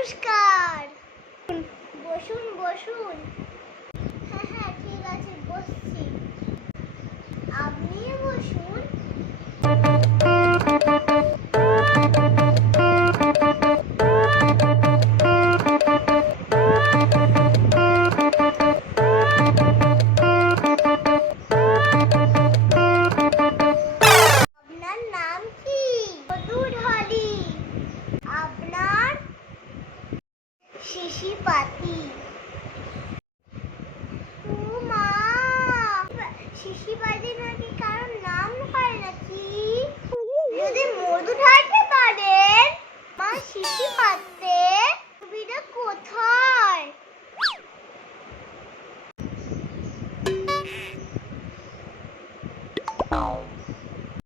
নমস্কার। বসুন বসুন। শিশি পাতি শিশি পাতি নাকি কারোর নাম হয় নাকি? যদি মধু ঢালতে পারেন, মা শিশি পাতে সুবিধা কোথায়?